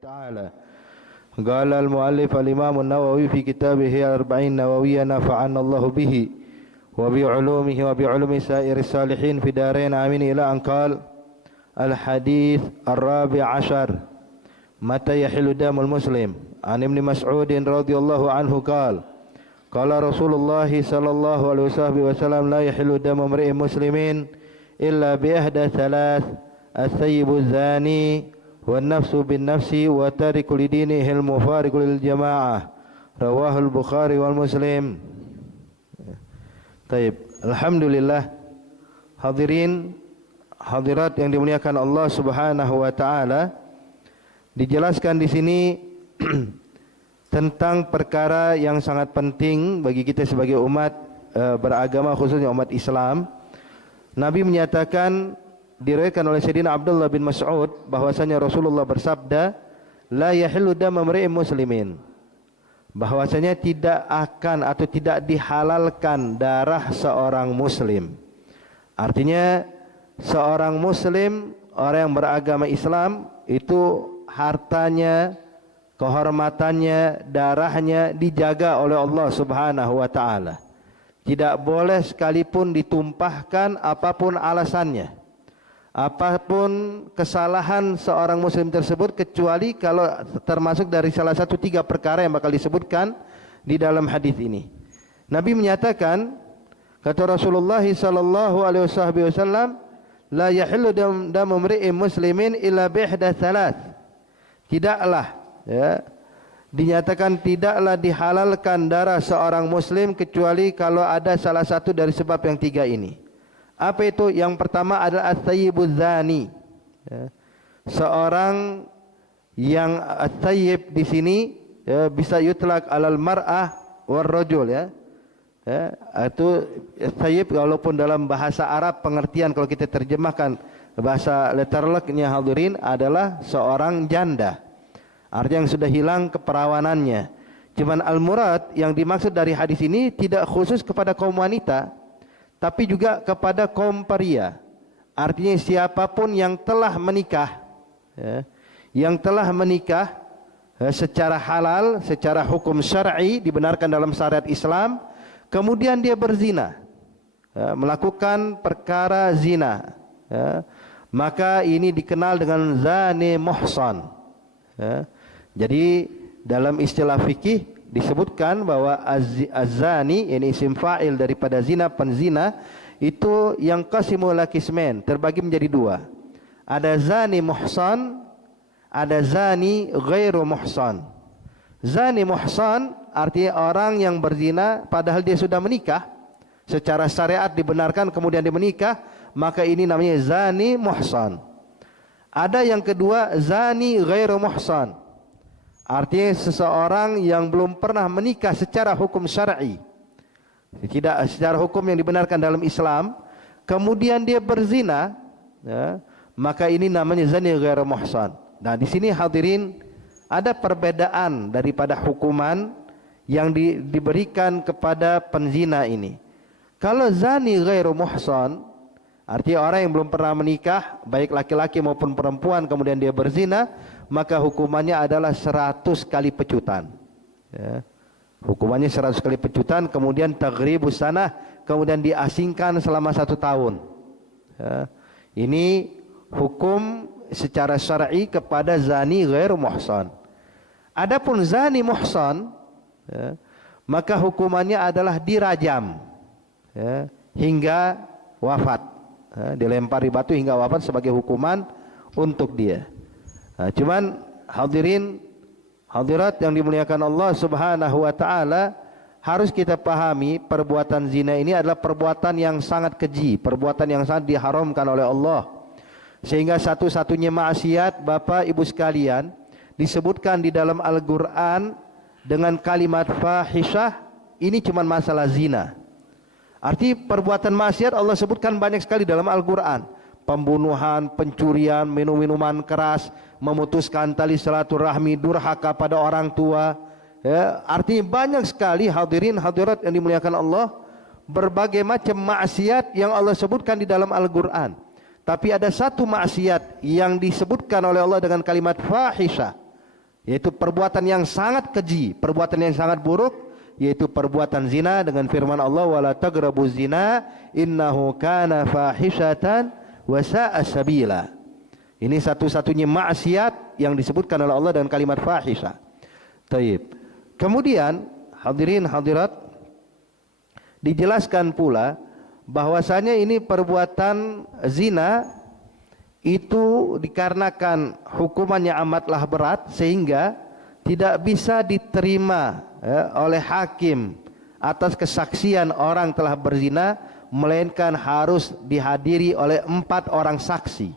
تعالى قال المؤلف الإمام النووي في كتابه الأربعين نوويا نفعنا الله به وبعلومه وبعلوم سائر الصالحين في دارين آمين إلى أن قال الحديث الرابع عشر متى يحل دم المسلم عن ابن مسعود رضي الله عنه قال قال رسول الله صلى الله عليه وسلم لا يحل دم امرئ مسلمين إلا بإحدى ثلاث الثيب الزاني والنفس بالنفس وتارك لدينه المفارق للجماعة رواه البخاري والمسلم. Taib. Alhamdulillah, hadirin hadirat yang dimuliakan Allah Subhanahu wa taala, dijelaskan di sini tentang perkara yang sangat penting bagi kita sebagai umat beragama, khususnya umat Islam. Nabi menyatakan, diriwayatkan oleh Sayyidina Abdullah bin Mas'ud, bahwasanya Rasulullah bersabda, la yahillu damu imri'in muslimin, bahwasanya tidak akan atau tidak dihalalkan darah seorang muslim. Artinya seorang muslim, orang yang beragama Islam, itu hartanya, kehormatannya, darahnya dijaga oleh Allah Subhanahu wa taala. Tidak boleh sekalipun ditumpahkan apapun alasannya, apapun kesalahan seorang muslim tersebut, kecuali kalau termasuk dari salah satu 3 perkara yang bakal disebutkan di dalam hadis ini. Nabi menyatakan, kata Rasulullah sallallahu alaihi wasallam, la yahillu damu imri'in muslimin illa bi ihda thalath. Tidaklah, ya, dinyatakan tidaklah dihalalkan darah seorang muslim kecuali kalau ada salah satu dari sebab yang 3 ini. Apa itu? Yang pertama adalah at-thayyibuz zani, ya, seorang yang at-thayyib di sini, ya, bisa yutlaq alal mar'ah war rajul, ya. Ya, itu at-thayyib walaupun dalam bahasa Arab pengertian kalau kita terjemahkan bahasa letterleknya hadirin adalah seorang janda. Artinya yang sudah hilang keperawanannya. Cuman al-murad yang dimaksud dari hadis ini tidak khusus kepada kaum wanita, tapi juga kepada kaum pria. Artinya siapapun yang telah menikah, ya, yang telah menikah secara halal, secara hukum syar'i, dibenarkan dalam syariat Islam, kemudian dia berzina, ya, melakukan perkara zina, ya, maka ini dikenal dengan zani muhsan, ya. Jadi dalam istilah fikih disebutkan bahwa az-zani, ini isim fa'il daripada zina, penzina, itu yang qasimul qismain, terbagi menjadi 2. Ada zani muhsan, ada zani ghairu muhsan. Zani muhsan artinya orang yang berzina padahal dia sudah menikah, secara syariat dibenarkan, kemudian dia menikah, maka ini namanya zani muhsan. Ada yang kedua, zani ghairu muhsan, artinya seseorang yang belum pernah menikah secara hukum syar'i, tidak secara hukum yang dibenarkan dalam Islam, kemudian dia berzina, ya, maka ini namanya zani ghairu muhsan. Nah, di sini hadirin ada perbedaan daripada hukuman yang diberikan kepada penzina ini. Kalau zani ghairu muhsan, artinya orang yang belum pernah menikah, baik laki-laki maupun perempuan, kemudian dia berzina, maka hukumannya adalah 100 kali pecutan, ya. Hukumannya 100 kali pecutan, kemudian taghribus sanah, kemudian diasingkan selama 1 tahun, ya. Ini hukum secara syar'i kepada zani ghairu muhsan. Adapun zani muhsan, ya, maka hukumannya adalah dirajam, ya, hingga wafat, ya, dilempari batu hingga wafat sebagai hukuman untuk dia. Nah, cuman hadirin hadirat yang dimuliakan Allah Subhanahu wa taala, harus kita pahami perbuatan zina ini adalah perbuatan yang sangat keji, perbuatan yang sangat diharamkan oleh Allah. Sehingga satu-satunya maksiat, Bapak Ibu sekalian, disebutkan di dalam Al-Qur'an dengan kalimat fahisyah, ini cuma masalah zina. Arti perbuatan maksiat Allah sebutkan banyak sekali dalam Al-Qur'an. Pembunuhan, pencurian, minum-minuman keras, memutuskan tali silaturahmi, durhaka pada orang tua, ya, artinya banyak sekali hadirin hadirat yang dimuliakan Allah, berbagai macam maksiat yang Allah sebutkan di dalam Al-Qur'an. Tapi ada satu maksiat yang disebutkan oleh Allah dengan kalimat fahisyah, yaitu perbuatan yang sangat keji, perbuatan yang sangat buruk, yaitu perbuatan zina dengan firman Allah wala taqrabuz zina innahu kana fahishatan wa sa'a sabila. Ini satu-satunya maksiat yang disebutkan oleh Allah dengan kalimat fahisha. Taib. Kemudian hadirin hadirat, dijelaskan pula bahwasanya ini perbuatan zina itu dikarenakan hukumannya amatlah berat sehingga tidak bisa diterima oleh hakim atas kesaksian orang telah berzina, melainkan harus dihadiri oleh 4 orang saksi.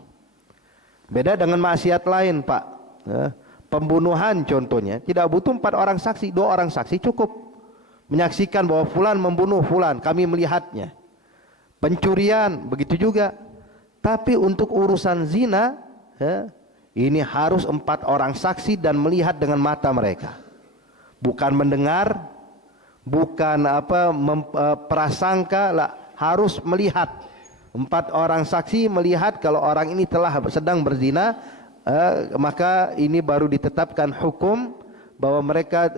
Beda dengan maksiat lain, Pak. Pembunuhan contohnya tidak butuh 4 orang saksi, 2 orang saksi cukup menyaksikan bahwa fulan membunuh fulan, kami melihatnya. Pencurian begitu juga. Tapi untuk urusan zina, ini harus 4 orang saksi dan melihat dengan mata mereka. Bukan mendengar, bukan prasangka, lah, harus melihat. 4 orang saksi melihat kalau orang ini telah sedang berzina, maka ini baru ditetapkan hukum bahwa mereka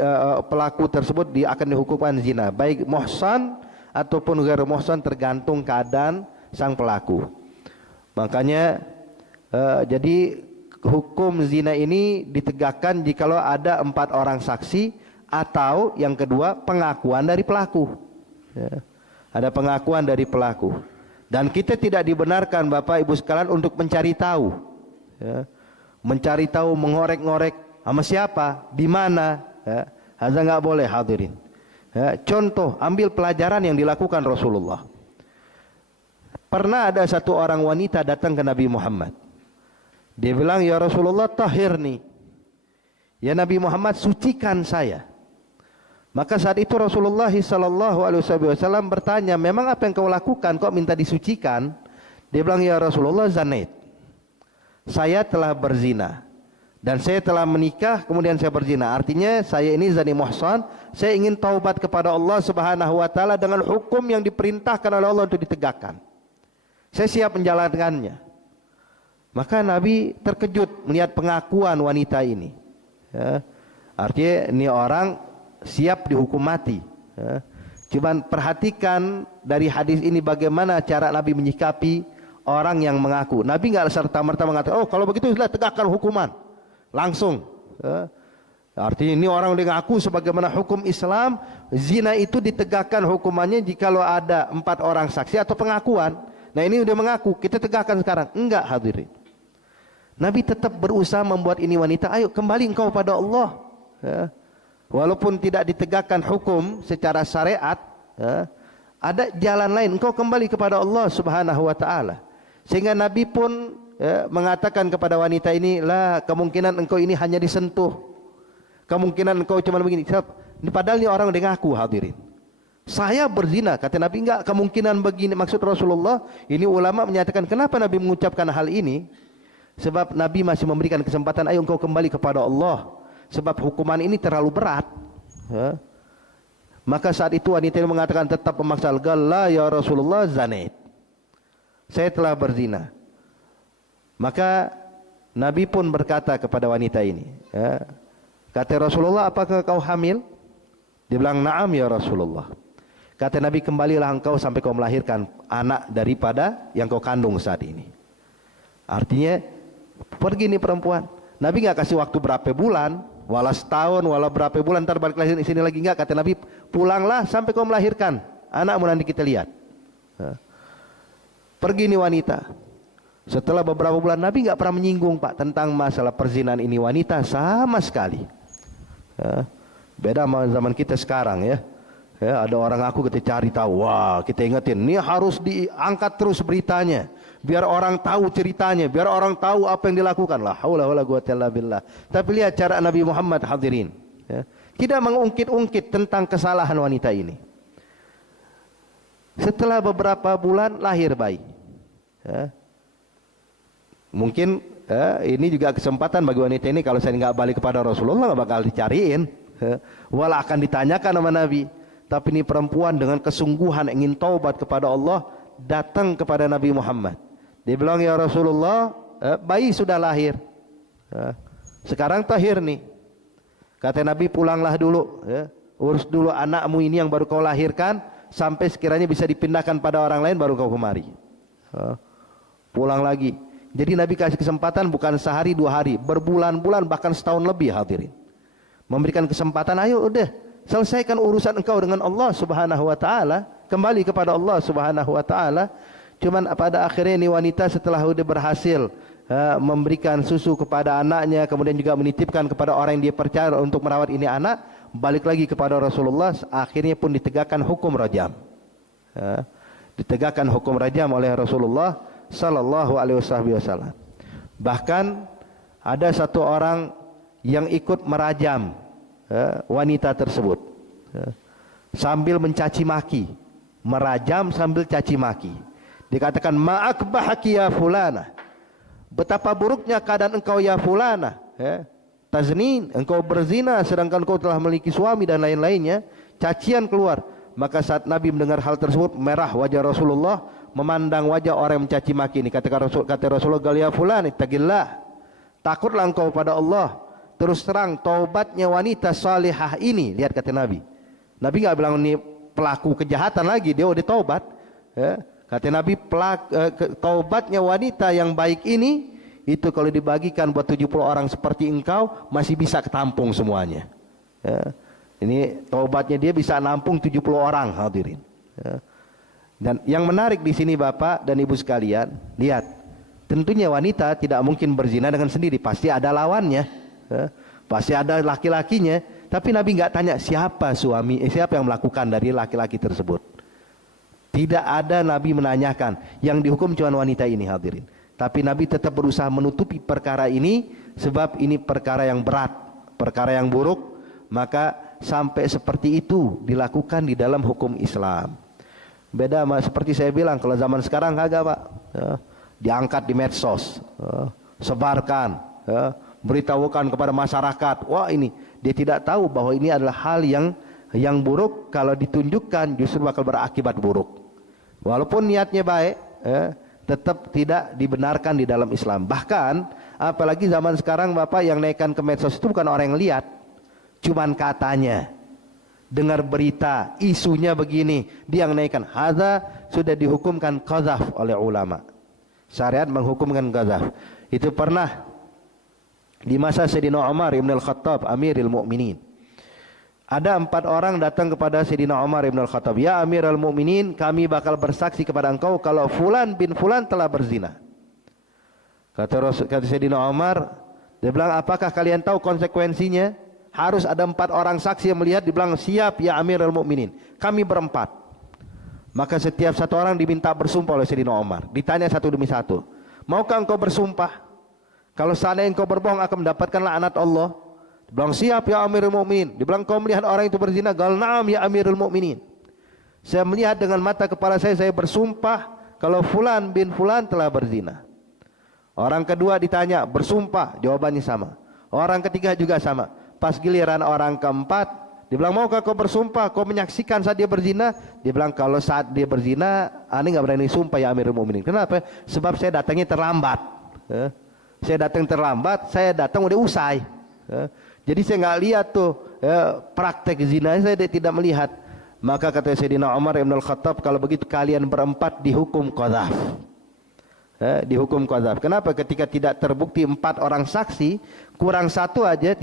pelaku tersebut akan dihukumkan zina, baik muhsan ataupun ghair muhsan, tergantung keadaan sang pelaku. Makanya jadi hukum zina ini ditegakkan jikalau ada 4 orang saksi atau yang kedua pengakuan dari pelaku. Ada pengakuan dari pelaku. Dan kita tidak dibenarkan Bapak Ibu sekalian untuk mencari tahu, mencari tahu, mengorek-ngorek sama siapa, di mana, hadza nggak boleh hadirin. Contoh, ambil pelajaran yang dilakukan Rasulullah. Pernah ada satu orang wanita datang ke Nabi Muhammad. Dia bilang, ya Rasulullah tahirni, ya Nabi Muhammad sucikan saya. Maka saat itu Rasulullah SAW bertanya, memang apa yang kau lakukan kok minta disucikan? Dia bilang, ya Rasulullah zanait, saya telah berzina dan saya telah menikah kemudian saya berzina. Artinya saya ini zani muhsan, saya ingin taubat kepada Allah Subhanahu wa taala dengan hukum yang diperintahkan oleh Allah untuk ditegakkan. Saya siap menjalankannya. Maka Nabi terkejut melihat pengakuan wanita ini. Artinya ini orang siap dihukum mati. Cuman perhatikan dari hadis ini bagaimana cara Nabi menyikapi orang yang mengaku. Nabi nggak serta-merta mengatakan, oh kalau begitu sudah tegakkan hukuman langsung. Artinya ini orang yang mengaku sebagaimana hukum Islam, zina itu ditegakkan hukumannya jikalau ada 4 orang saksi atau pengakuan. Nah ini udah mengaku, kita tegakkan sekarang. Enggak hadirin. Nabi tetap berusaha membuat ini wanita, ayo kembali engkau pada Allah. Walaupun tidak ditegakkan hukum secara syariat, ada jalan lain, engkau kembali kepada Allah Subhanahu wa taala. Sehingga Nabi pun mengatakan kepada wanita ini, lah kemungkinan engkau ini hanya disentuh, kemungkinan engkau cuma begini. Ini padahal ini orang udah ngaku hadirin, saya berzina, kata Nabi. Enggak, kemungkinan begini. Maksud Rasulullah, ini ulama menyatakan kenapa Nabi mengucapkan hal ini, sebab Nabi masih memberikan kesempatan, ayo engkau kembali kepada Allah, sebab hukuman ini terlalu berat. Maka saat itu wanita ini mengatakan tetap memaksa, la ya Rasulullah zanait, saya telah berzina. Maka Nabi pun berkata kepada wanita ini, kata Rasulullah, apakah kau hamil? Dia bilang, na'am ya Rasulullah. Kata Nabi, kembalilah engkau sampai kau melahirkan anak daripada yang kau kandung saat ini. Artinya pergi nih perempuan. Nabi nggak kasih waktu berapa bulan, wala setahun, wala berapa bulan, ntar balik lagi sini lagi, nggak. Kata Nabi, pulanglah sampai kau melahirkan anakmu, nanti kita lihat. Pergi nih wanita. Setelah beberapa bulan, Nabi nggak pernah menyinggung Pak tentang masalah perzinahan ini wanita sama sekali. Beda sama zaman kita sekarang ya. Ada orang aku kita cari tahu, wah kita ingetin, ini harus diangkat terus beritanya, biar orang tahu ceritanya, biar orang tahu apa yang dilakukan. La haula wala quwwata illa billah. Tapi lihat cara Nabi Muhammad hadirin, tidak mengungkit-ungkit tentang kesalahan wanita ini. Setelah beberapa bulan lahir bayi. Mungkin ini juga kesempatan bagi wanita ini, kalau saya nggak balik kepada Rasulullah nggak bakal dicariin, walau akan ditanyakan sama Nabi. Tapi ini perempuan dengan kesungguhan ingin taubat kepada Allah datang kepada Nabi Muhammad. Dia bilang, ya Rasulullah, bayi sudah lahir, sekarang tahir nih, Kata Nabi, pulanglah dulu, ya. Urus dulu anakmu ini yang baru kau lahirkan, sampai sekiranya bisa dipindahkan pada orang lain baru kau kemari. Pulang lagi. Jadi Nabi kasih kesempatan bukan sehari 2 hari, berbulan-bulan bahkan setahun lebih, hadirin. Memberikan kesempatan, ayo udah selesaikan urusan engkau dengan Allah Subhanahu wa taala, kembali kepada Allah Subhanahu wa taala. Cuman pada akhirnya ini wanita setelah udah berhasil memberikan susu kepada anaknya, kemudian juga menitipkan kepada orang yang dia percaya untuk merawat ini anak, balik lagi kepada Rasulullah, akhirnya pun ditegakkan hukum rajam. Ditegakkan hukum rajam oleh Rasulullah sallallahu alaihi wasallam. Bahkan ada satu orang yang ikut merajam wanita tersebut sambil mencaci maki, merajam sambil caci maki. Dikatakan, ma'akbahaki ya fulana, betapa buruknya keadaan engkau ya fulana, taznin, engkau berzina sedangkan engkau telah memiliki suami dan lain-lainnya. Cacian keluar. Maka saat Nabi mendengar hal tersebut, merah wajah Rasulullah, memandang wajah orang yang mencaci maki ini. Kata Rasulullah, ya fulan, ittaqillah, takutlah engkau pada Allah. Terus terang taubatnya wanita salihah ini, lihat kata Nabi. Nabi enggak bilang ini pelaku kejahatan lagi, dia udah taubat. Kata Nabi, taubatnya wanita yang baik ini, itu kalau dibagikan buat 70 orang seperti engkau, masih bisa ketampung semuanya. Ini taubatnya dia bisa nampung 70 orang, hadirin. Dan yang menarik di sini Bapak dan Ibu sekalian, lihat, tentunya wanita tidak mungkin berzina dengan sendiri, pasti ada lawannya, pasti ada laki-lakinya. Tapi Nabi nggak tanya siapa siapa yang melakukan dari laki-laki tersebut. Tidak ada Nabi menanyakan. Yang dihukum cuma wanita ini, hadirin. Tapi Nabi tetap berusaha menutupi perkara ini, sebab ini perkara yang berat, perkara yang buruk. Maka sampai seperti itu dilakukan di dalam hukum Islam. Beda seperti saya bilang, kalau zaman sekarang kagak Pak, diangkat di medsos, sebarkan, beritahukan kepada masyarakat. Wah, ini dia tidak tahu bahwa ini adalah hal yang buruk. Kalau ditunjukkan justru bakal berakibat buruk. Walaupun niatnya baik, tetap tidak dibenarkan di dalam Islam. Bahkan apalagi zaman sekarang Bapak, yang naikkan ke medsos itu bukan orang yang lihat, cuman katanya, dengar berita, isunya begini, dia yang naikkan. Hadza sudah dihukumkan qadzaf oleh ulama. Syariat menghukumkan qadzaf. Itu pernah di masa Sayyidina Umar Ibn Al-Khattab, Amirul Mukminin. Ada 4 orang datang kepada Sayyidina Umar Ibn Al-Khattab, ya Amirul Mukminin, kami bakal bersaksi kepada engkau kalau fulan bin fulan telah berzina. Kata Sayyidina Umar, dia bilang, apakah kalian tahu konsekuensinya? Harus ada 4 orang saksi yang melihat. Dibilang, siap ya Amirul Mukminin, kami berempat. Maka setiap satu orang diminta bersumpah oleh Sayyidina Umar. Ditanya satu demi satu, maukah engkau bersumpah kalau seandainya engkau berbohong akan mendapatkan laknat Allah? Dibilang, siap ya Amirul Mukminin. Dibilang, kau melihat orang itu berzina? Gal na'am ya Amirul Mukminin, saya melihat dengan mata kepala saya bersumpah kalau fulan bin fulan telah berzina. Orang kedua ditanya, bersumpah, jawabannya sama. Orang ketiga juga sama. Pas giliran orang keempat, dibilang, maukah kau bersumpah kau menyaksikan saat dia berzina? Dia bilang, kalau saat dia berzina aneh nggak berani sumpah ya Amirul Mukminin. Kenapa? Sebab saya datangnya terlambat. Saya datang terlambat, saya datang udah usai. Jadi saya nggak lihat tuh praktek zina, saya tidak melihat. Maka kata Sayyidina Umar Ibn Al-Khattab, kalau begitu kalian berempat dihukum qadzaf. Dihukum qadzaf. Kenapa? Ketika tidak terbukti 4 orang saksi, kurang 1 aja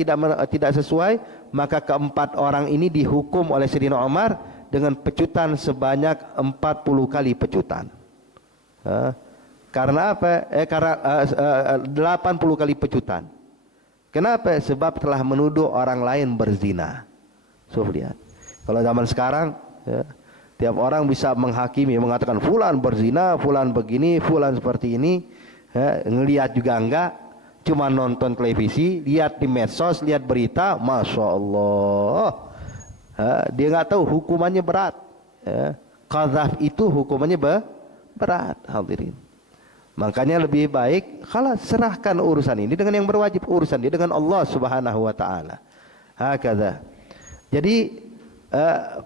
tidak sesuai, maka keempat orang ini dihukum oleh Sayyidina Umar dengan pecutan sebanyak 40 kali pecutan. Karena apa? Karena 80 kali pecutan. Kenapa? Sebab telah menuduh orang lain berzina. So, lihat. Kalau zaman sekarang, tiap orang bisa menghakimi, mengatakan fulan berzina, fulan begini, fulan seperti ini. Ngelihat juga enggak, cuma nonton televisi, lihat di medsos, lihat berita, masya Allah. Dia nggak tahu hukumannya berat. Qadzaf itu hukumannya berat, hadirin. Makanya lebih baik kalau serahkan urusan ini dengan yang berwajib, urusan dia dengan Allah Subhanahu wa taala. Hakadha. Jadi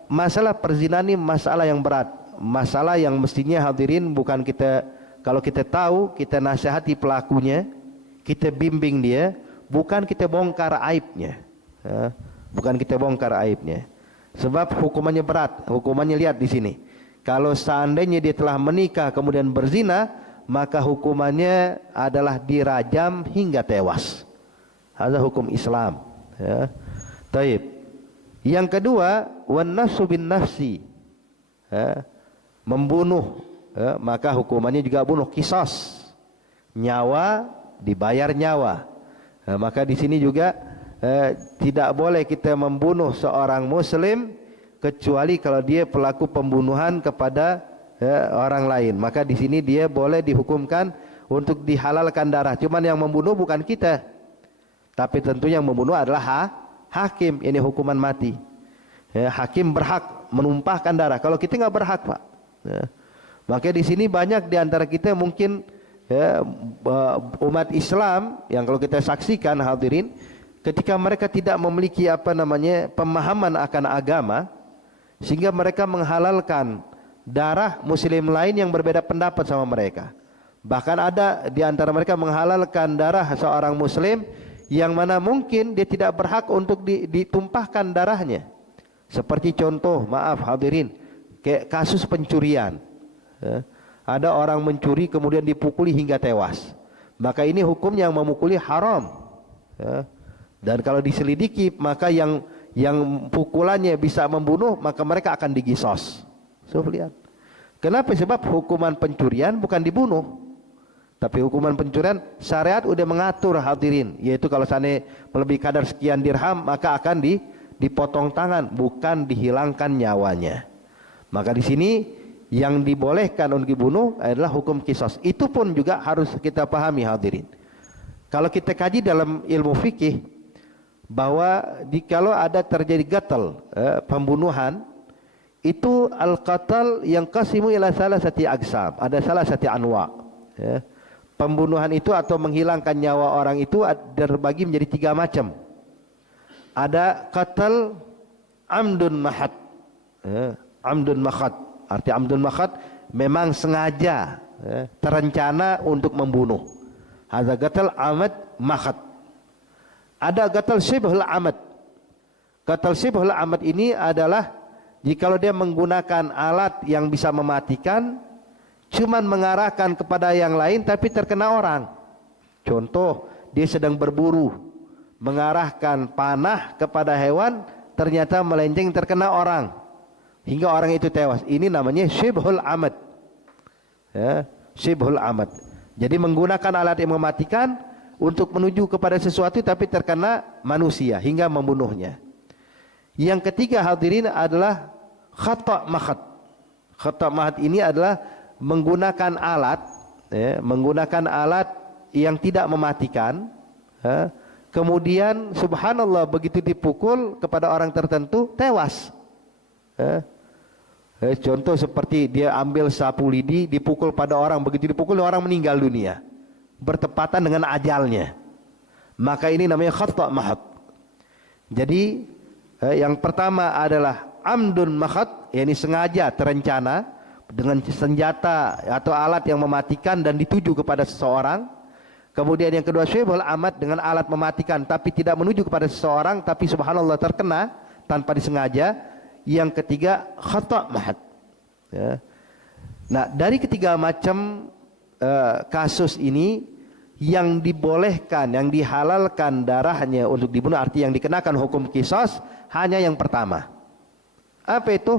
masalah perzinahan ini masalah yang berat, masalah yang mestinya hadirin bukan kita, kalau kita tahu kita nasihati pelakunya, kita bimbing dia, bukan kita bongkar aibnya. Ya, bukan kita bongkar aibnya. Sebab hukumannya berat. Hukumannya lihat di sini. Kalau seandainya dia telah menikah kemudian berzina, maka hukumannya adalah dirajam hingga tewas. Ada hukum Islam. Ya. Taib. Yang kedua, wan nafsu bin nafsi. Ya. Membunuh, ya, maka hukumannya juga bunuh, qisas. Nyawa dibayar nyawa. Ya, maka di sini juga tidak boleh kita membunuh seorang muslim kecuali kalau dia pelaku pembunuhan kepada orang lain. Maka di sini dia boleh dihukumkan untuk dihalalkan darah. Cuman yang membunuh bukan kita, tapi tentu yang membunuh adalah hakim. Ini hukuman mati. Ya, hakim berhak menumpahkan darah. Kalau kita nggak berhak, Pak. Ya. Maka di sini banyak di antara kita mungkin ya, umat Islam yang kalau kita saksikan hadirin, ketika mereka tidak memiliki pemahaman akan agama, sehingga mereka menghalalkan darah muslim lain yang berbeda pendapat sama mereka. Bahkan ada di antara mereka menghalalkan darah seorang muslim yang mana mungkin dia tidak berhak untuk ditumpahkan darahnya. Seperti contoh, maaf hadirin, kayak kasus pencurian. Ya. Ada orang mencuri kemudian dipukuli hingga tewas. Maka ini hukum yang memukuli haram. Ya. Dan kalau diselidiki, maka yang pukulannya bisa membunuh, maka mereka akan digisos. So, lihat. Kenapa? Sebab hukuman pencurian bukan dibunuh, tapi hukuman pencurian syariat udah mengatur hadirin, yaitu kalau sana melebihi kadar sekian dirham maka akan dipotong tangan, bukan dihilangkan nyawanya. Maka di sini yang dibolehkan untuk dibunuh adalah hukum qisas. Itu pun juga harus kita pahami hadirin. Kalau kita kaji dalam ilmu fikih, bahwa kalau ada terjadi gatal pembunuhan, itu al-qatal yang qasimu ila salasati aqsam, ada salah satu anwa. Ya. Pembunuhan itu atau menghilangkan nyawa orang itu terbagi menjadi 3 macam. Ada qatal amdun mahad. Ya. Amdun mahad, arti amdun mahad memang sengaja, ya, terencana untuk membunuh. Hadza qatal amad mahad. Ada qatal syibhul amad. Qatal syibhul amad ini adalah jikalau dia menggunakan alat yang bisa mematikan, cuman mengarahkan kepada yang lain tapi terkena orang. Contoh, dia sedang berburu, mengarahkan panah kepada hewan, ternyata melenceng terkena orang, hingga orang itu tewas. Ini namanya syibhul amad. Ya, syibhul amad. Jadi menggunakan alat yang mematikan untuk menuju kepada sesuatu tapi terkena manusia hingga membunuhnya. Yang ketiga hadirin adalah khata' mahad. Khata' mahad ini adalah menggunakan alat, ya, menggunakan alat yang tidak mematikan, ya, kemudian subhanallah begitu dipukul kepada orang tertentu tewas. Ya. Contoh seperti dia ambil sapu lidi dipukul pada orang, begitu dipukul orang meninggal dunia, bertepatan dengan ajalnya. Maka ini namanya khata' mahad. Jadi yang pertama adalah amdun mahad, yakni sengaja terencana dengan senjata atau alat yang mematikan dan dituju kepada seseorang. Kemudian yang kedua syibhul amad, dengan alat mematikan tapi tidak menuju kepada seseorang, tapi subhanallah terkena tanpa disengaja. Yang ketiga khata' mahad. Ya. Nah, dari ketiga macam kasus ini, yang dibolehkan, yang dihalalkan darahnya untuk dibunuh, arti yang dikenakan hukum qisas, hanya yang pertama. Apa itu?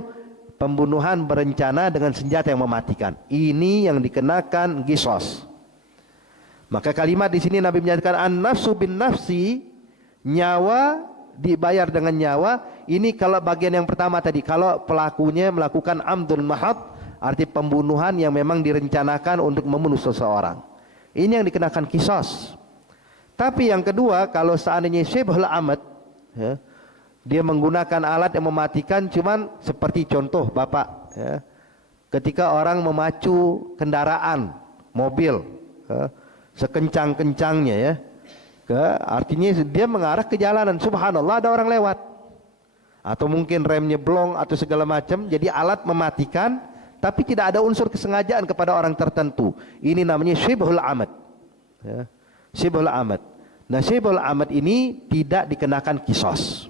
Pembunuhan berencana dengan senjata yang mematikan. Ini yang dikenakan qisas. Maka kalimat di sini Nabi menyatakan an-nafsu bin nafsi, nyawa dibayar dengan nyawa. Ini kalau bagian yang pertama tadi, kalau pelakunya melakukan amdun mahad, arti pembunuhan yang memang direncanakan untuk membunuh seseorang. Ini yang dikenakan qisas. Tapi yang kedua, kalau seandainya syibhul amad, ya, dia menggunakan alat yang mematikan, cuman seperti contoh Bapak, ya, ketika orang memacu kendaraan mobil, ya, sekencang-kencangnya, ya, artinya dia mengarah ke jalanan, subhanallah ada orang lewat, atau mungkin remnya blong atau segala macam, jadi alat mematikan tapi tidak ada unsur kesengajaan kepada orang tertentu. Ini namanya syibhul amad. Ya, syibhul amad. Nah, syibhul amad ini tidak dikenakan kisos.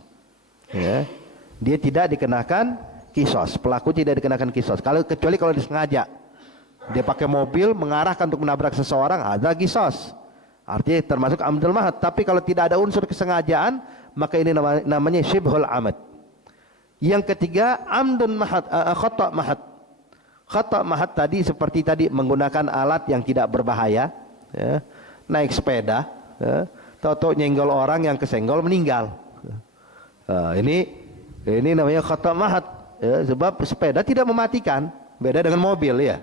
Ya. Dia tidak dikenakan kisos. Pelaku tidak dikenakan kisos. Kecuali kalau disengaja. Dia pakai mobil mengarahkan untuk menabrak seseorang, ada kisos. Artinya termasuk amdul mahad. Tapi kalau tidak ada unsur kesengajaan, maka ini namanya syibhul amad. Yang ketiga, amdun mahad, khata' mahad. Khata' mahad tadi seperti tadi menggunakan alat yang tidak berbahaya, ya. Naik sepeda, ya. Tahu-tahu nyenggol orang, yang kesenggol meninggal. Ini namanya khata' mahad, ya, sebab sepeda tidak mematikan, beda dengan mobil, ya.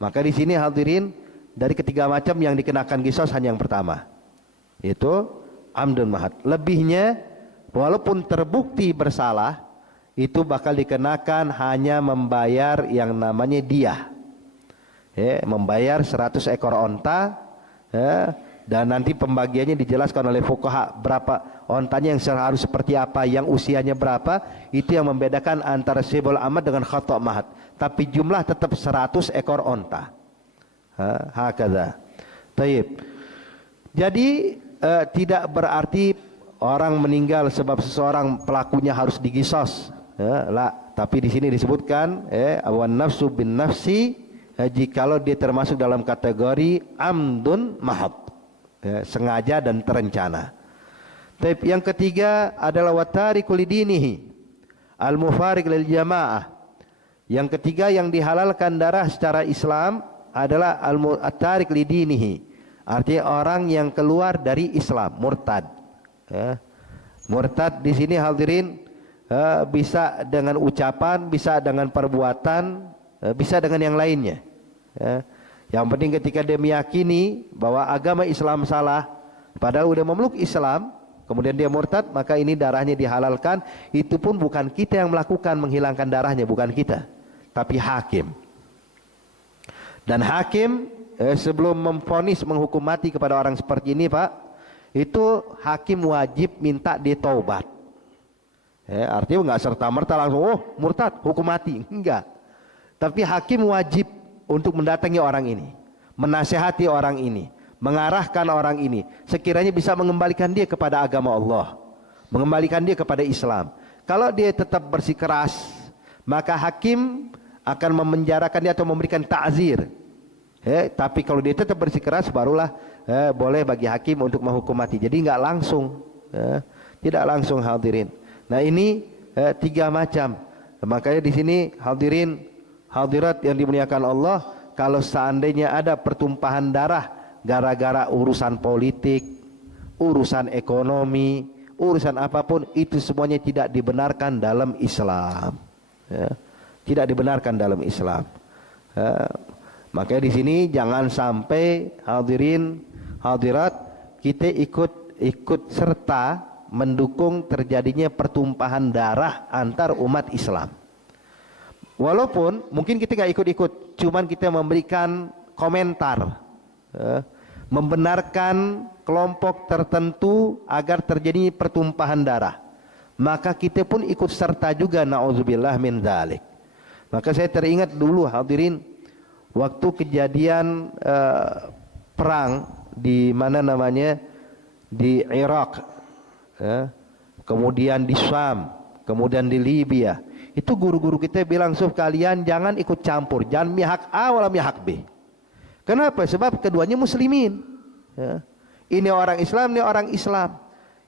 Maka di sini hadirin, dari ketiga macam yang dikenakan qisas hanya yang pertama, itu amdun mahad. Lebihnya walaupun terbukti bersalah, itu bakal dikenakan hanya membayar yang namanya diyah, ya, membayar 100 ekor onta, ya, dan nanti pembagiannya dijelaskan oleh fuqaha berapa ontanya yang harus seperti apa, yang usianya berapa. Itu yang membedakan antara syibhul amad dengan khata' mahad. Tapi jumlah tetap 100 ekor onta. Hakadha. Taib. Jadi tidak berarti orang meninggal sebab seseorang pelakunya harus diqisos. Tapi di sini disebutkan awan nafsu bin nafsi, jikalau dia termasuk dalam kategori amdun mahad, sengaja dan terencana. Taib. Yang ketiga adalah watariku lidinihi al-mufariq lil jamaah. Yang ketiga yang dihalalkan darah secara Islam adalah al-tarik lidinihi, artinya orang yang keluar dari Islam, murtad. Murtad di sini hadirin bisa dengan ucapan, bisa dengan perbuatan, bisa dengan yang lainnya. Yang penting ketika dia meyakini bahwa agama Islam salah, padahal udah memeluk Islam, kemudian dia murtad, maka ini darahnya dihalalkan. Itu pun bukan kita yang melakukan menghilangkan darahnya, bukan kita, tapi hakim. Dan hakim sebelum memvonis menghukum mati kepada orang seperti ini, Pak, itu hakim wajib minta dia taubat. Artinya nggak serta-merta langsung murtad hukum mati, enggak. Tapi hakim wajib untuk mendatangi orang ini, menasihati orang ini, mengarahkan orang ini, sekiranya bisa mengembalikan dia kepada agama Allah, mengembalikan dia kepada Islam. Kalau dia tetap bersikeras, maka hakim akan memenjarakan dia atau memberikan ta'zir. Tapi kalau dia tetap bersikeras, barulah boleh bagi hakim untuk menghukum mati. Jadi nggak langsung, tidak langsung hadirin. Nah ini 3 macam. Makanya di sini hadirin hadirat yang dimuliakan Allah, kalau seandainya ada pertumpahan darah gara-gara urusan politik, urusan ekonomi, urusan apapun, itu semuanya tidak dibenarkan dalam Islam. Tidak dibenarkan dalam Islam. Makanya di sini jangan sampai hadirin hadirat kita ikut serta mendukung terjadinya pertumpahan darah antar umat Islam. Walaupun mungkin kita nggak ikut-ikut, cuman kita memberikan komentar, membenarkan kelompok tertentu agar terjadi pertumpahan darah, maka kita pun ikut serta juga, na'udzubillah min dzalik. Maka saya teringat dulu hadirin, waktu kejadian perang di mana namanya, di Irak, kemudian di Syam, kemudian di Libya, itu guru-guru kita bilang, kalian jangan ikut campur, jangan mihak A wala mihak B. Kenapa? Sebab keduanya muslimin. Ini orang Islam, ini orang Islam.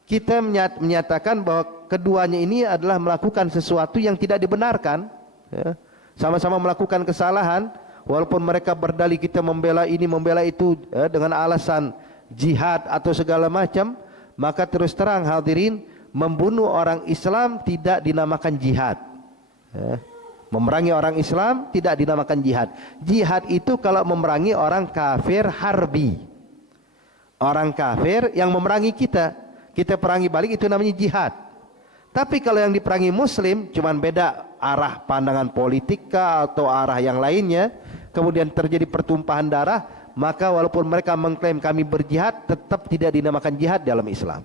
Kita menyatakan bahwa keduanya ini adalah melakukan sesuatu yang tidak dibenarkan, sama-sama melakukan kesalahan. Walaupun mereka berdalih kita membela ini membela itu dengan alasan jihad atau segala macam, maka terus terang hadirin, membunuh orang Islam tidak dinamakan jihad. Memerangi orang Islam tidak dinamakan jihad. Jihad itu kalau memerangi orang kafir harbi, orang kafir yang memerangi kita, kita perangi balik, itu namanya jihad. Tapi kalau yang diperangi muslim, cuman beda arah pandangan politika atau arah yang lainnya, kemudian terjadi pertumpahan darah, maka walaupun mereka mengklaim kami berjihad, tetap tidak dinamakan jihad dalam Islam.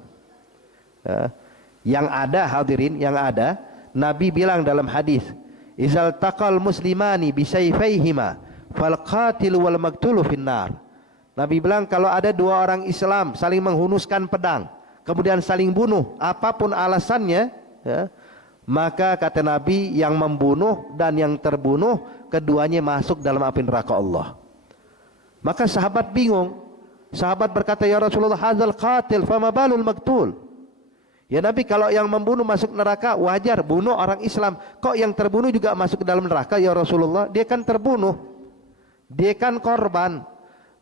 Yang ada hadirin, yang ada, Nabi bilang dalam hadis, izal taqal muslimani bisayfaihima fal qatilu wal maqtulu finnar. Nabi bilang kalau ada dua orang Islam saling menghunuskan pedang, kemudian saling bunuh, apapun alasannya, ya, maka kata Nabi yang membunuh dan yang terbunuh keduanya masuk dalam api neraka Allah. Maka sahabat bingung. Sahabat berkata, ya Rasulullah, hadzal qatil fama balul maktul. Ya Nabi, kalau yang membunuh masuk neraka wajar, bunuh orang Islam. Kok yang terbunuh juga masuk ke dalam neraka ya Rasulullah? Dia kan terbunuh, dia kan korban.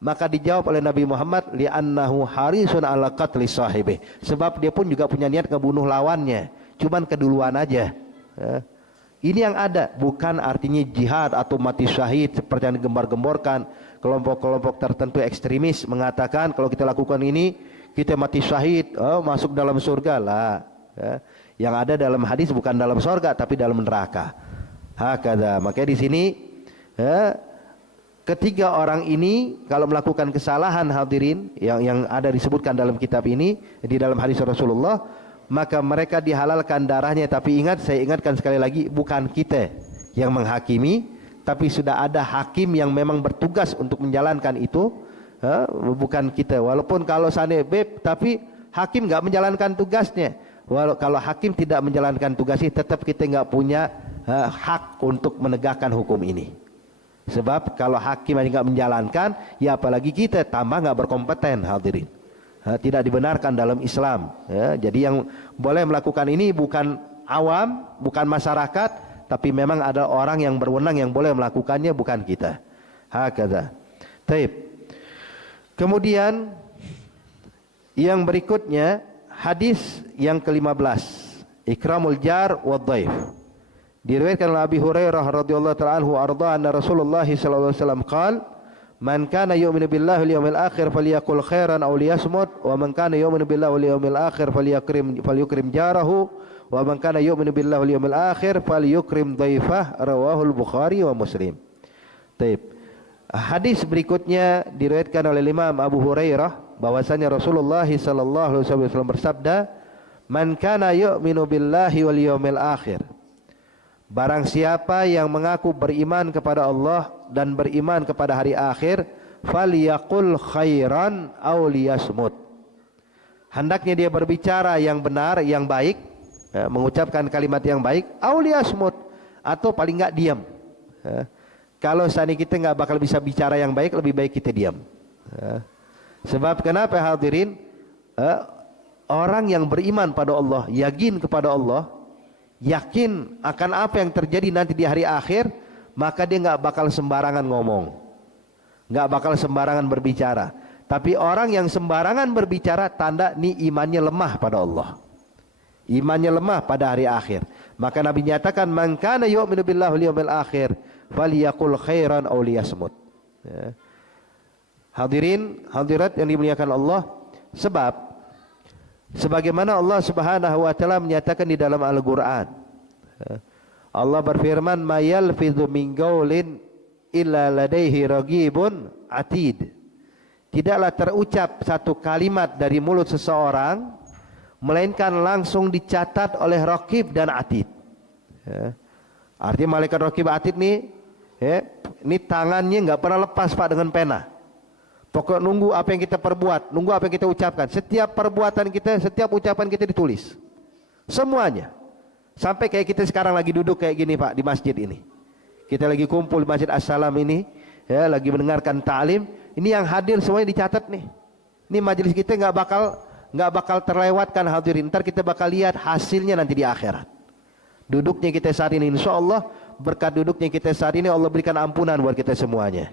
Maka dijawab oleh Nabi Muhammad, li'annahu harisun ala qatli sahibih. Sebab dia pun juga punya niat ngebunuh lawannya, cuman keduluan aja. Ya. Ini yang ada, bukan artinya jihad atau mati syahid seperti yang digembar-gemborkan kelompok-kelompok tertentu ekstremis mengatakan kalau kita lakukan ini kita mati syahid, masuk dalam surga lah. Ya. Yang ada dalam hadis bukan dalam surga tapi dalam neraka. Hakada. Makanya di sini ya, ketiga orang ini kalau melakukan kesalahan hadirin yang ada disebutkan dalam kitab ini di dalam hadis Rasulullah, maka mereka dihalalkan darahnya. Tapi ingat, saya ingatkan sekali lagi, bukan kita yang menghakimi, tapi sudah ada hakim yang memang bertugas untuk menjalankan itu, bukan kita. Walaupun kalau sana beb, tapi hakim nggak menjalankan tugasnya. Kalau hakim tidak menjalankan tugasnya, tetap kita nggak punya hak untuk menegakkan hukum ini. Sebab kalau hakim aja nggak menjalankan, ya apalagi kita, tambah nggak berkompeten hadirin. Tidak dibenarkan dalam Islam. Ya, jadi yang boleh melakukan ini bukan awam, bukan masyarakat, tapi memang ada orang yang berwenang yang boleh melakukannya, bukan kita. Hakadha. Taib. Kemudian yang berikutnya hadis yang ke-15, ikramul jar wa dhaif. Diriwayatkan oleh Abi Hurairah radhiyallahu ta'ala anhu arda anna Rasulullah sallallahu alaihi wasallam qala man kana yu'minu billahi wal yawmil akhir falyaqul khairan aw liyasmut wa man kana yu'minu billahi wal yawmil akhir falyukrim jarahu wa man kana yu'minu billahi wal yawmil akhir falyukrim dhaifah, rawahul Bukhari wa Muslim. Taib. Hadis berikutnya diriwayatkan oleh Imam Abu Hurairah bahwasanya Rasulullah sallallahu alaihi wasallam bersabda, man kana yu'minu billahi wal yawmil akhir, barang siapa yang mengaku beriman kepada Allah dan beriman kepada hari akhir, falyaqul khairan aw liyasmut, hendaknya dia berbicara yang benar, yang baik, ya, mengucapkan kalimat yang baik, aw liyasmut, atau paling enggak diam. Ya. Kalau seandainya kita enggak bakal bisa bicara yang baik, lebih baik kita diam. Ya. Sebab kenapa hadirin? Orang yang beriman pada Allah, yakin kepada Allah, yakin akan apa yang terjadi nanti di hari akhir, maka dia nggak bakal sembarangan ngomong, nggak bakal sembarangan berbicara. Tapi orang yang sembarangan berbicara, tanda nih imannya lemah pada Allah, imannya lemah pada hari akhir. Maka Nabi nyatakan, man kana yu'minu billahi wal yawmil akhir falyaqul khairan aw liyasmut. Ya. Hadirin hadirat yang dimuliakan Allah, sebab sebagaimana Allah Subhanahu wa taala menyatakan di dalam Al-Qur'an, Allah berfirman, ma yalfidhu min qaulin illa ladaihi raqibun atid. Tidaklah terucap satu kalimat dari mulut seseorang melainkan langsung dicatat oleh raqib dan atid. Artinya malaikat raqib atid nih, ini tangannya nggak pernah lepas Pak dengan pena. Pokok nunggu apa yang kita perbuat, nunggu apa yang kita ucapkan. Setiap perbuatan kita, setiap ucapan kita ditulis. Semuanya. Sampai kayak kita sekarang lagi duduk kayak gini Pak di masjid ini. Kita lagi kumpul di Masjid As-Salam ini, ya, lagi mendengarkan ta'lim. Ini yang hadir semuanya dicatat nih. Ini majelis kita nggak bakal terlewatkan hadirin. Ntar kita bakal lihat hasilnya nanti di akhirat. Duduknya kita saat ini, insya Allah berkat duduknya kita saat ini Allah berikan ampunan buat kita semuanya.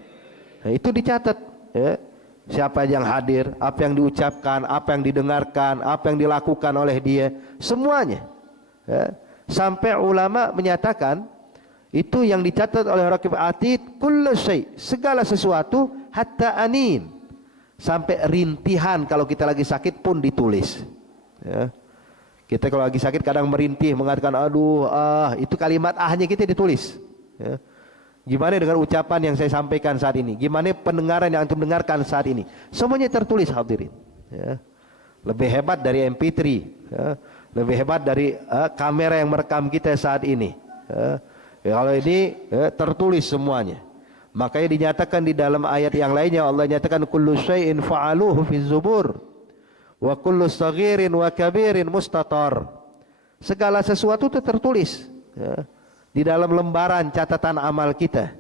Nah, itu dicatat. Ya. Siapa yang hadir, apa yang diucapkan, apa yang didengarkan, apa yang dilakukan oleh dia, semuanya. Ya. Sampai ulama menyatakan itu yang dicatat oleh raqib atid kullu syai, segala sesuatu, hatta anin, sampai rintihan kalau kita lagi sakit pun ditulis. Ya. Kita kalau lagi sakit kadang merintih mengatakan aduh itu kalimat ahnya kita ditulis. Ya. Gimana dengan ucapan yang saya sampaikan saat ini? Gimana pendengaran yang antum dengarkan saat ini? Semuanya tertulis hadirin. Ya. Lebih hebat dari MP3, ya. Lebih hebat dari kamera yang merekam kita saat ini. Ya. Ya, kalau ini tertulis semuanya. Makanya dinyatakan di dalam ayat yang lainnya, Allah nyatakan kullu syai'in fa'aluhu fi zubur wa kullu saghirin wa kabirin mustatar. Segala sesuatu itu tertulis ya, di dalam lembaran catatan amal kita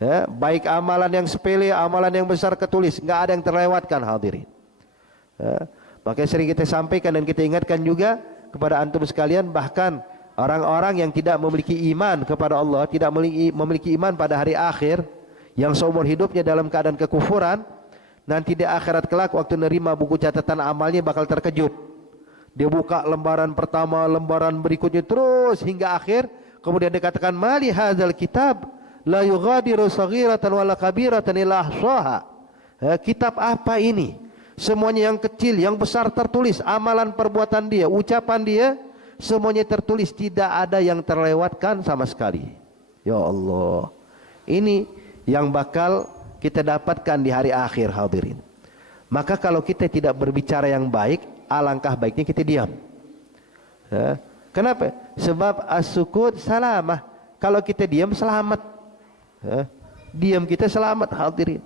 ya, baik amalan yang sepele, amalan yang besar ketulis, nggak ada yang terlewatkan hadirin ya. Makanya sering kita sampaikan dan kita ingatkan juga kepada antum sekalian, bahkan orang-orang yang tidak memiliki iman kepada Allah, tidak memiliki iman pada hari akhir, yang seumur hidupnya dalam keadaan kekufuran, nanti di akhirat kelak waktu nerima buku catatan amalnya bakal terkejut. Dia buka lembaran pertama, lembaran berikutnya terus hingga akhir, kemudian dikatakan mali hadzal kitab la yughadiru saghiratan wala kabiratan illa ahsaha. Kitab apa ini? Semuanya yang kecil, yang besar tertulis, amalan perbuatan dia, ucapan dia, semuanya tertulis, tidak ada yang terlewatkan sama sekali. Ya Allah, ini yang bakal kita dapatkan di hari akhir hadirin. Maka kalau kita tidak berbicara yang baik, alangkah baiknya kita diam ya. Kenapa? Sebab as-sukut salamah. Kalau kita diam selamat ya. Diam kita selamat hadirin.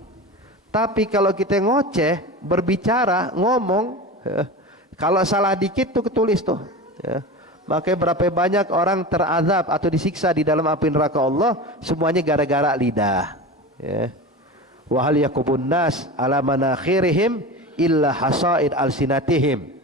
Tapi kalau kita ngoceh, berbicara, ngomong ya, kalau salah dikit tuh ketulis tuh ya. Makanya berapa banyak orang terazab atau disiksa di dalam api neraka Allah, semuanya gara-gara lidah ya. Wa hal yakubun nas ala manakhirihim illa hasaid alsinatihim.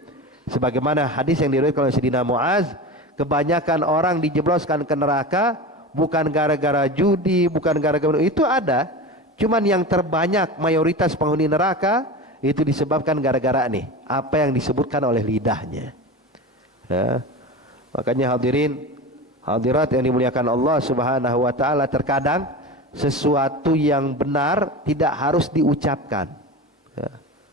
Sebagaimana hadis yang diriwayatkan oleh Sayyidina Muaz, kebanyakan orang dijebloskan ke neraka bukan gara-gara judi, bukan gara-gara itu ada, cuman yang terbanyak mayoritas penghuni neraka itu disebabkan gara-gara nih apa yang disebutkan oleh lidahnya ya. Makanya hadirin hadirat yang dimuliakan Allah Subhanahu wa taala, terkadang sesuatu yang benar tidak harus diucapkan ya.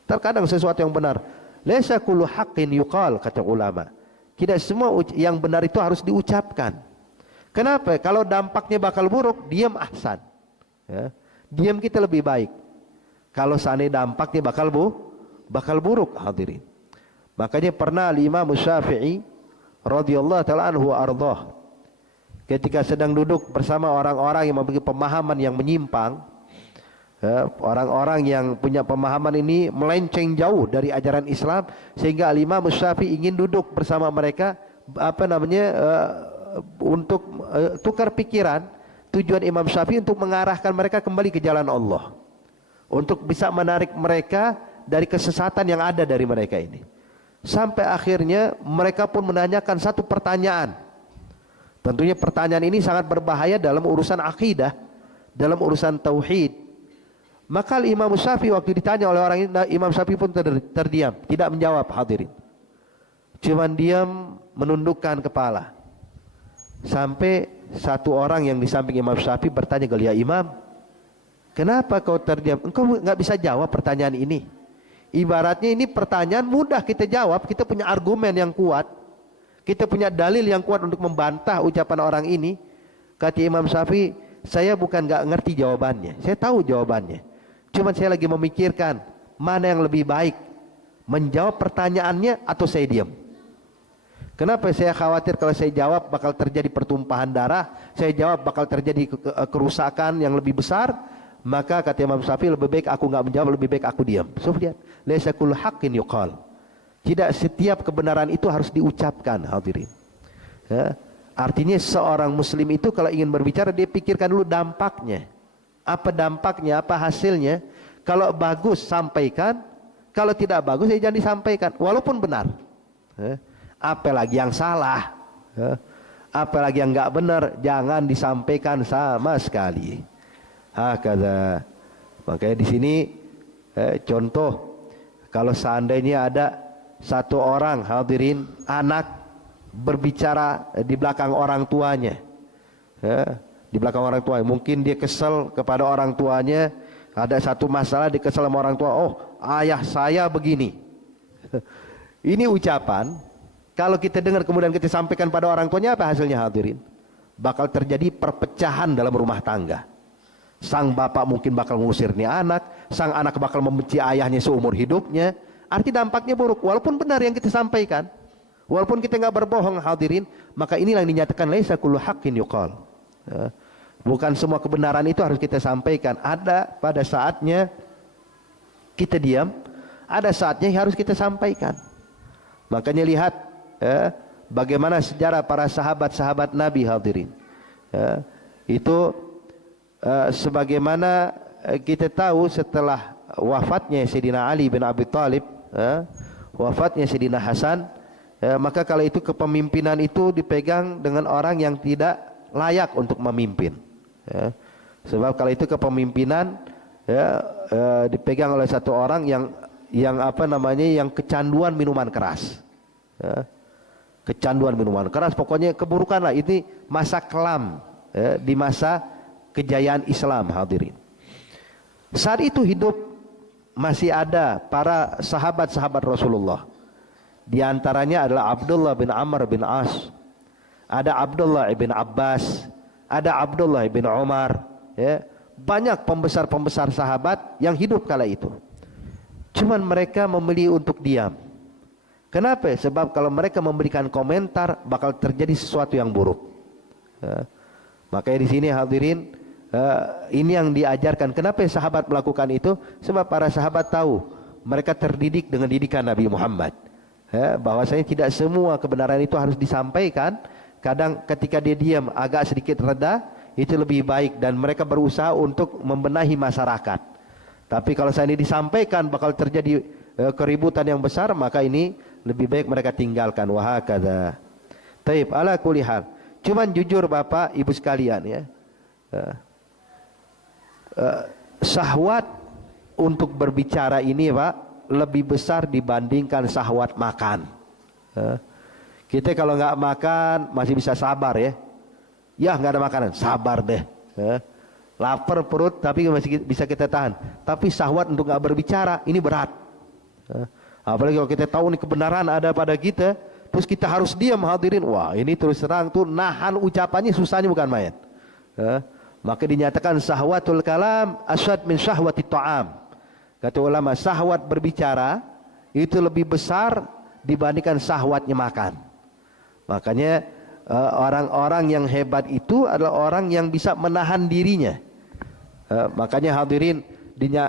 Terkadang sesuatu yang benar, laisa kullu haqqin yuqal, kata ulama, tidak semua yang benar itu harus diucapkan. Kenapa? Kalau dampaknya bakal buruk, diam ahsan ya. Diam kita lebih baik. Kalau seandainya dampaknya bakal buruk hadirin. Makanya pernah Imam Syafi'i radhiyallahu ta'ala anhu ardhah, ketika sedang duduk bersama orang-orang yang memiliki pemahaman yang menyimpang ya, orang-orang yang punya pemahaman ini melenceng jauh dari ajaran Islam, sehingga Imam Syafi'i ingin duduk bersama mereka untuk tukar pikiran. Tujuan Imam Syafi'i untuk mengarahkan mereka kembali ke jalan Allah, untuk bisa menarik mereka dari kesesatan yang ada dari mereka ini. Sampai akhirnya mereka pun menanyakan satu pertanyaan. Tentunya pertanyaan ini sangat berbahaya dalam urusan akidah, dalam urusan tauhid. Maka Imam Syafi'i waktu ditanya oleh orang ini, Imam Syafi'i pun terdiam, tidak menjawab hadirin. Cuman diam, menundukkan kepala. Sampai satu orang yang di samping Imam Syafi'i bertanya, "Ya Imam, kenapa kau terdiam? Engkau nggak bisa jawab pertanyaan ini. Ibaratnya ini pertanyaan mudah kita jawab, kita punya argumen yang kuat, kita punya dalil yang kuat untuk membantah ucapan orang ini." Kata Imam Syafi'i, "Saya bukan nggak ngerti jawabannya, saya tahu jawabannya. Cuma saya lagi memikirkan mana yang lebih baik, menjawab pertanyaannya atau saya diam. Kenapa? Saya khawatir kalau saya jawab bakal terjadi pertumpahan darah, saya jawab bakal terjadi kerusakan yang lebih besar. Maka kata Imam Syafi'i, lebih baik aku nggak menjawab, lebih baik aku diam." So lihat, laisa kullu haqqin yuqal. Tidak setiap kebenaran itu harus diucapkan hadirin ya. Artinya seorang muslim itu kalau ingin berbicara, dia pikirkan dulu dampaknya. Apa dampaknya, apa hasilnya. Kalau bagus sampaikan, kalau tidak bagus ya jangan disampaikan walaupun benar ya. Apalagi yang salah ya. Apalagi yang nggak benar jangan disampaikan sama sekali. Hakada. Makanya di sini contoh, kalau seandainya ada satu orang hadirin, anak berbicara di belakang orang tuanya ya, di belakang orang tuanya, mungkin dia kesel kepada orang tuanya, ada satu masalah dia kesel sama orang tua, "Oh, ayah saya begini." Ini ucapan kalau kita dengar kemudian kita sampaikan pada orang tuanya, apa hasilnya hadirin? Bakal terjadi perpecahan dalam rumah tangga. Sang bapak mungkin bakal ngusir nih anak, sang anak bakal membenci ayahnya seumur hidupnya. Arti dampaknya buruk, walaupun benar yang kita sampaikan, walaupun kita nggak berbohong hadirin. Maka inilah yang dinyatakan laisa kullu haqqin yuqal ya. Bukan semua kebenaran itu harus kita sampaikan. Ada pada saatnya kita diam, ada saatnya yang harus kita sampaikan. Makanya lihat bagaimana sejarah para sahabat-sahabat Nabi, hadirin. Itu sebagaimana kita tahu setelah wafatnya Sayyidina Ali bin Abi Thalib, wafatnya Sayyidina Hasan, maka kala itu kepemimpinan itu dipegang dengan orang yang tidak layak untuk memimpin. Sebab kala itu kepemimpinan dipegang oleh satu orang yang yang kecanduan minuman keras. Kecanduan minuman keras, pokoknya keburukan lah. Ini masa kelam di masa kejayaan Islam, hadirin. Saat itu hidup masih ada para sahabat-sahabat Rasulullah. Di antaranya adalah Abdullah bin Amr bin As, ada Abdullah bin Abbas, ada Abdullah bin Umar. Banyak pembesar-pembesar sahabat yang hidup kala itu. Cuman mereka memilih untuk diam. Kenapa? Sebab kalau mereka memberikan komentar bakal terjadi sesuatu yang buruk. Makanya di sini hadirin, ini yang diajarkan. Kenapa sahabat melakukan itu? Sebab para sahabat tahu mereka terdidik dengan didikan Nabi Muhammad. Bahwasanya tidak semua kebenaran itu harus disampaikan. Kadang ketika dia diam agak sedikit reda, itu lebih baik, dan mereka berusaha untuk membenahi masyarakat. Tapi kalau saya ini disampaikan bakal terjadi keributan yang besar, maka ini lebih baik mereka tinggalkan. Wahakadha. Taib, ala kulli hal. Cuman jujur Bapak Ibu sekalian ya, syahwat untuk berbicara ini Pak lebih besar dibandingkan syahwat makan. Kita kalau nggak makan masih bisa sabar ya. Ya nggak ada makanan, sabar deh. Lapar perut tapi masih bisa kita tahan. Tapi syahwat untuk nggak berbicara ini berat. Apalagi kalau kita tahu nih kebenaran ada pada kita, terus kita harus diam, hadirin. Wah ini terus terang tuh nahan ucapannya susahnya bukan main. Maka dinyatakan syahwatul kalam asyad min syahwati ta'am. Kata ulama, syahwat berbicara itu lebih besar dibandingkan syahwatnya makan. Makanya orang-orang yang hebat itu adalah orang yang bisa menahan dirinya. Makanya hadirin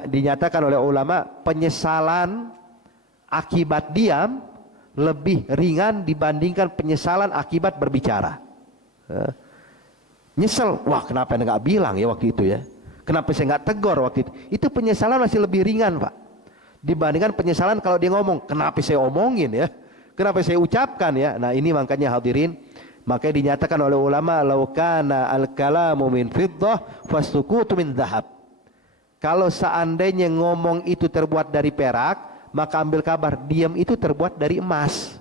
dinyatakan oleh ulama, penyesalan akibat diam lebih ringan dibandingkan penyesalan akibat berbicara. Nyesel, wah kenapa nggak bilang ya waktu itu ya, kenapa saya nggak tegur waktu itu. Itu penyesalan masih lebih ringan Pak dibandingkan penyesalan kalau dia ngomong, kenapa saya omongin ya, kenapa saya ucapkan ya. Nah ini makanya hadirin, makanya dinyatakan oleh ulama, laukana al-kalamu min fiddah fasukutu min dhahab. Kalau seandainya ngomong itu terbuat dari perak, maka ambil kabar diam itu terbuat dari emas.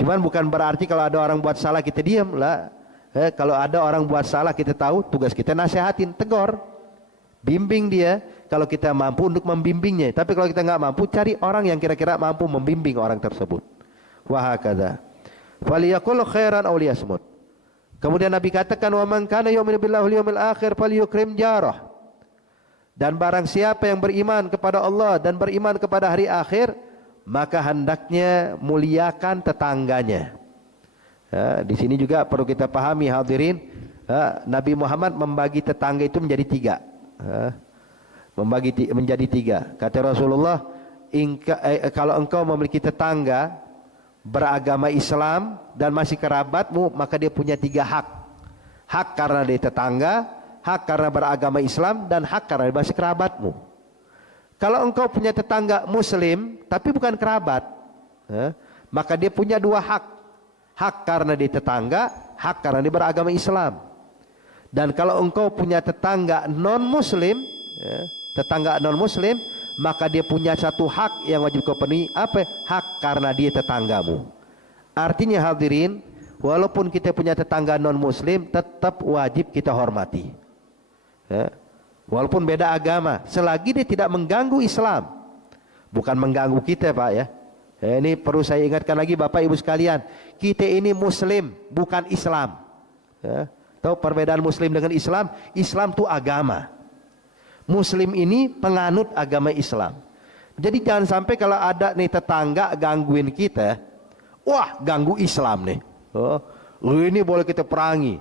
Cuman bukan berarti kalau ada orang buat salah kita diam lah. Kalau ada orang buat salah kita tahu, tugas kita nasihatin, tegur, bimbing dia kalau kita mampu untuk membimbingnya. Tapi kalau kita nggak mampu, cari orang yang kira-kira mampu membimbing orang tersebut. Wahakadha. Faliyaqul khairan aw liyasmut. Kemudian Nabi katakan, wa man kana yu'minu billahi wal yawmil akhir falyukrim jarah. Dan barang siapa yang beriman kepada Allah dan beriman kepada hari akhir, maka hendaknya muliakan tetangganya. Di sini juga perlu kita pahami hadirin, Nabi Muhammad membagi tetangga itu menjadi tiga. Menjadi tiga. Kata Rasulullah, kalau engkau memiliki tetangga beragama Islam dan masih kerabatmu, maka dia punya tiga hak. Hak karena dia tetangga, hak karena beragama Islam, dan hak karena dia masih kerabatmu. Kalau engkau punya tetangga Muslim tapi bukan kerabat, maka dia punya dua hak. Hak karena dia tetangga, hak karena dia beragama Islam. Dan kalau engkau punya tetangga non-Muslim, tetangga non-Muslim, maka dia punya satu hak yang wajib kau penuhi. Apa? Hak karena dia tetanggamu. Artinya hadirin, walaupun kita punya tetangga non-Muslim, tetap wajib kita hormati. Walaupun beda agama, selagi dia tidak mengganggu Islam, bukan mengganggu kita Pak ya. Ini perlu saya ingatkan lagi Bapak Ibu sekalian, kita ini Muslim bukan Islam. Tahu perbedaan Muslim dengan Islam? Islam itu agama, Muslim ini penganut agama Islam. Jadi jangan sampai kalau ada nih tetangga gangguin kita, wah ganggu Islam nih, ini boleh kita perangi.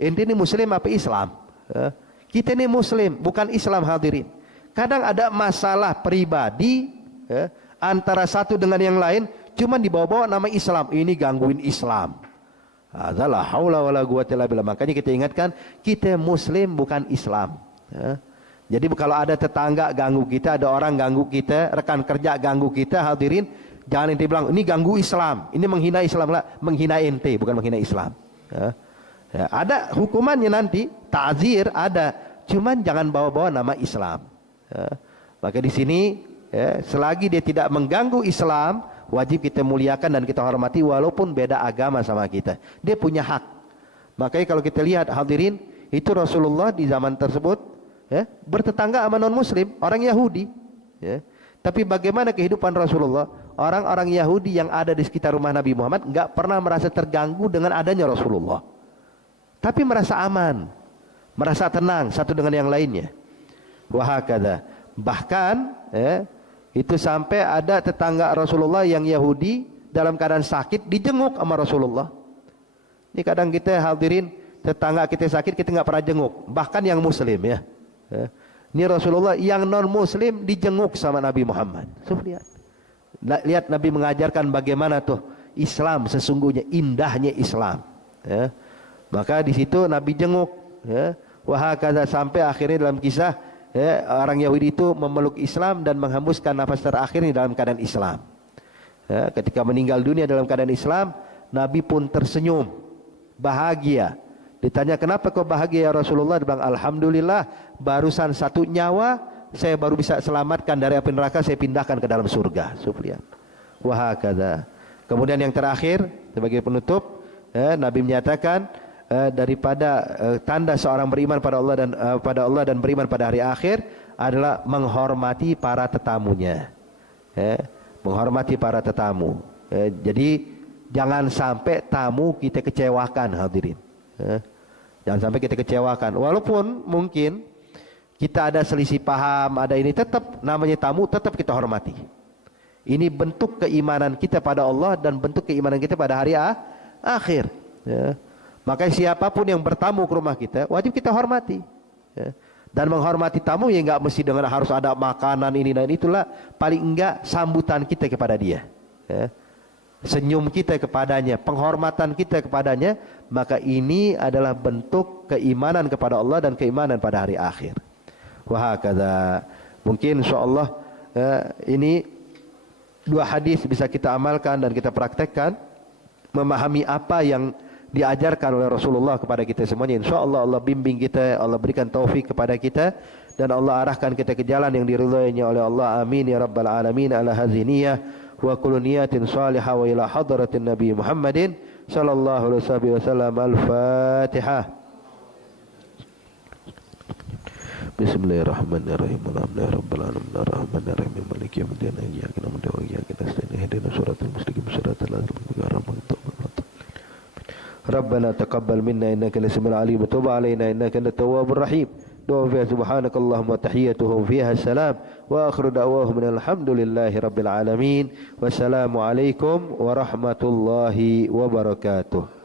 ente ini muslim apa Islam? Kita ini muslim, bukan Islam hadirin. Kadang ada masalah pribadi antara satu dengan yang lain, cuma dibawa-bawa nama Islam. Ini gangguin Islam. Adalah haula wala quwwata illa billah. Makanya kita ingatkan, kita muslim bukan Islam. Jadi kalau ada tetangga ganggu kita, ada orang ganggu kita, rekan kerja ganggu kita, hadirin, jangan ente bilang ini ganggu Islam, ini menghina Islam lah, menghina ente, bukan menghina Islam. Ada hukumannya nanti, ta'zir ada, cuman jangan bawa-bawa nama Islam. Maka di sini, selagi dia tidak mengganggu Islam, wajib kita muliakan dan kita hormati walaupun beda agama sama kita. Dia punya hak. Makanya kalau kita lihat hadirin, itu Rasulullah di zaman tersebut bertetangga sama non-muslim, orang Yahudi. Tapi bagaimana kehidupan Rasulullah? Orang-orang Yahudi yang ada di sekitar rumah Nabi Muhammad enggak pernah merasa terganggu dengan adanya Rasulullah. Tapi merasa aman, merasa tenang satu dengan yang lainnya. Wahakada. Bahkan itu sampai ada tetangga Rasulullah yang Yahudi dalam keadaan sakit dijenguk sama Rasulullah. Ini kadang kita hadirin, tetangga kita sakit kita enggak pernah jenguk, bahkan yang muslim ya. Ini Rasulullah yang non muslim dijenguk sama Nabi Muhammad. Lihat Nabi mengajarkan bagaimana tuh Islam sesungguhnya, indahnya Islam. Maka di situ Nabi jenguk. Wahakala sampai akhirnya dalam kisah orang Yahudi itu memeluk Islam dan menghembuskan nafas terakhirnya dalam keadaan Islam. Ketika meninggal dunia dalam keadaan Islam, Nabi pun tersenyum, bahagia. Ditanya kenapa kau bahagia ya Rasulullah? Dia bilang alhamdulillah barusan satu nyawa saya baru bisa selamatkan dari api neraka, saya pindahkan ke dalam surga. Wahakada. Kemudian yang terakhir sebagai penutup, Nabi menyatakan daripada tanda seorang beriman pada Allah dan beriman pada hari akhir adalah menghormati para tetamunya. Menghormati para tetamu. Jadi jangan sampai tamu kita kecewakan hadirin. Jangan sampai kita kecewakan. Walaupun mungkin kita ada selisih paham, ada ini, tetap namanya tamu, tetap kita hormati. Ini bentuk keimanan kita pada Allah dan bentuk keimanan kita pada hari akhir. Makanya siapapun yang bertamu ke rumah kita, wajib kita hormati. Dan menghormati tamu ya nggak mesti dengan harus ada makanan ini dan itulah. Paling enggak sambutan kita kepada dia. Senyum kita kepadanya, penghormatan kita kepadanya, maka ini adalah bentuk keimanan kepada Allah dan keimanan pada hari akhir. Wahakadha. Mungkin insyaallah ini dua hadis bisa kita amalkan dan kita praktekkan, memahami apa yang diajarkan oleh Rasulullah kepada kita semuanya. Insyaallah Allah bimbing kita, Allah berikan taufik kepada kita dan Allah arahkan kita ke jalan yang diridhoinya oleh Allah. Amin ya rabbal alamin. Ala hadhihi niyyah wa kullu niyatin salihah wa ila hadratin Nabi Muhammadin sallallahu alaihi wasallam. Al-Fatihah. Bismillahirrahmanirrahim. Alhamdulillahi rabbil alamin arrahmanirrahim maliki yaumiddin iyyaka na'budu wa iyyaka nasta'in ihdinas siratal mustaqim siratal ladzina an'amta alaihim. Rabbana taqabbal minna innaka antas-sami'ul 'alim wa tub 'alaina innaka antat tawwabur rahim. Doa fiha subhanakallahumma tahiyyatuhum fiha salam wa akhiru da'wahum alhamdulillahi rabbil alamin. Wassalamu alaikum warahmatullahi wabarakatuh.